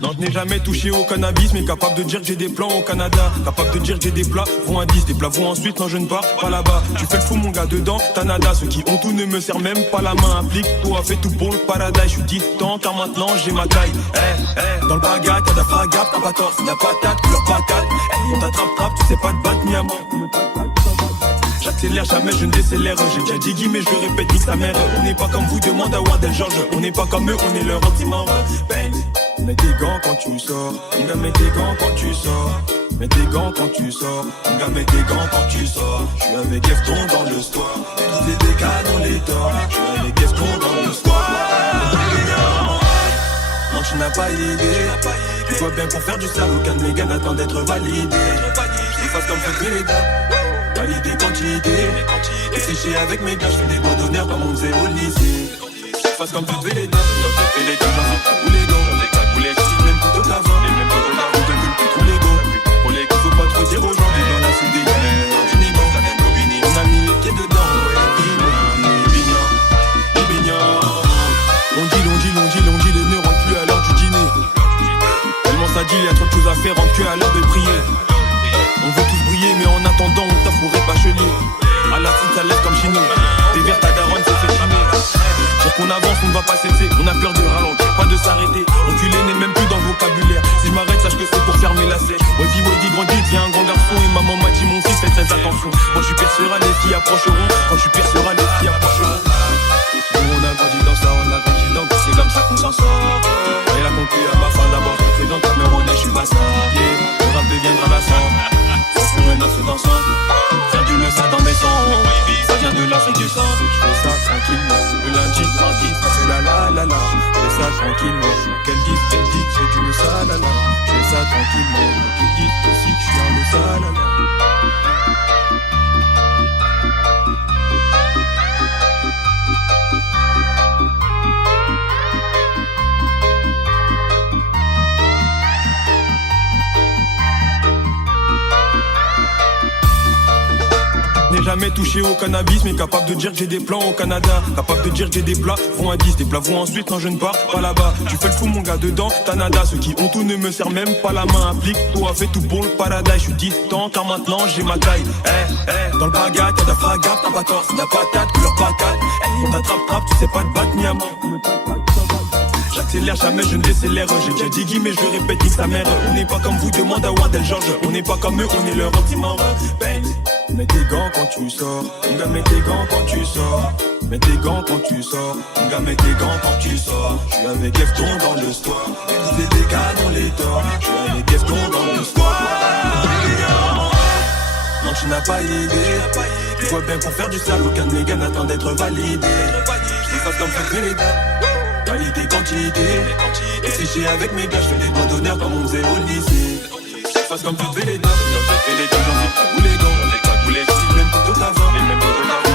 Non, je n'ai jamais touché au cannabis, mais capable de dire que j'ai des plans au Canada. Capable de dire que j'ai des plats, vont à 10, des plats vont ensuite, non je ne pars pas là-bas. Tu fais le fou mon gars dedans, t'as nada. Ceux qui ont tout ne me serrent même pas la main. Applique, toi fait tout pour le paradis. Je suis distant car maintenant j'ai ma taille. Dans le bagarre, t'as d'afragap, t'as pas tort, c'est de la patate, couleur patate. On t'attrape, tu sais pas te battre ni à mort. J'accélère jamais, je ne décélère. J'ai déjà dit Guy mais je le répète, nique sa mère. On n'est pas comme vous, demande à Wardel George. On n'est pas comme eux, on est leur anti-mort. Mets tes gants quand tu sors. Mon gars, mets tes gants quand tu sors. Mets tes gants quand tu sors. Mon gars, mets tes gants quand tu sors. Je suis avec Efton dans le store. Tous les dégâts dans les torts. Je suis avec Efton dans le store. Non, tu n'as pas idée. Tu vois bien qu'on faire du sale. Aucun de mes gars n'attend d'être validé. Je les fasse comme fait les dames. Valider quantité. Et sécher avec mes gars. Je fais des doigts d'honneur comme on faisait au lycée. Je fasse comme toutes les dames. J'en fais les gars, j'en fais tous les gars. Les mêmes couteaux qu'avant, les mêmes couteaux qu'avant, de nul plus tous les go. Pour les coups, faut pas trop dire aux gens. Et dans la suite des gars, du Liban, ça vient d'Aubigny. On a mis les pieds dedans, Bignan. On dit, les nœuds rentrent plus à l'heure du dîner. Tellement ça dit, y a trop de choses à faire, rentre que à l'heure de prier. On veut tous briller, mais en attendant, on t'affourait bachelier. À la suite, ça lève comme Chino. T'es vert, ta daronne, c'est fait chiner. Dire qu'on avance, on ne va pas cesser. On a peur de ralentir, pas de s'arrêter. Enculé n'est même plus dans le vocabulaire. Si je m'arrête, sache que c'est pour fermer la sèche. Wavy, grandit, viens un grand garçon. Et maman m'a dit, mon fils, fais très attention. Quand je suis percera, les filles approcheront. Quand je suis percera, les filles approcheront. Nous, on a grandi dans ça, on a grandi dans ça. C'est comme ça qu'on s'en sort. Et la conclu à ma fin, d'abord, je fais dans ta neuronée, je suis bassin. Le rap deviendra la sang. Sur une autre dansant. Faire du le ça dans mes sons. Ça vient de là, c'est du sang. Je fais ça tranquillement. Le lundi, mardi, ça fait la. Je fais ça tranquillement. Qu'elle dit, c'est du le ça, la. Je fais ça tranquillement. Qu'elle dit aussi que je suis un le ça, la. N'ai jamais touché au cannabis, mais capable de dire que j'ai des plans au Canada. Capable de dire que j'ai des plats, vont à 10, des plats vont ensuite, non je ne pars pas là-bas. Tu fais le fou mon gars dedans, t'as nada. Ceux qui ont tout ne me serrent même pas la main. Applique, toi fait tout pour le paradis. Je suis distant car maintenant j'ai ma taille. Dans le bagarre, t'as d'afragap, t'as pas tort, c'est de la patate, couleur patate. On t'attrape, tu sais pas te battre ni à mort. J'accélère jamais, je ne décélère. J'ai déjà dit Guy mais je le répète, nique sa mère. On n'est pas comme vous, demande à Wardel George. On n'est pas comme eux, on est leur anti-mort. Mets tes gants quand tu sors. Mon gars, mets tes gants quand tu sors. Mets tes gants quand tu sors. Mon gars, mets tes gants quand tu sors. Je suis avec Efton dans le store. Tous les dégâts dans les torts. Je suis avec Efton dans le store. Non, tu n'as pas idée. Tu vois bien qu'on faire du sale. Aucun de mes gars n'attend d'être validé. Je les fasse comme fait les dames. Qualité, quantité. Et sécher avec mes gars, je fais des doigts d'honneur comme on faisait au lycée. Je fasse comme toutes les dames. J'en fais les dames, j'en fais tous les gants. Les mêmes couteaux qu'avant, les mêmes couteaux qu'avant.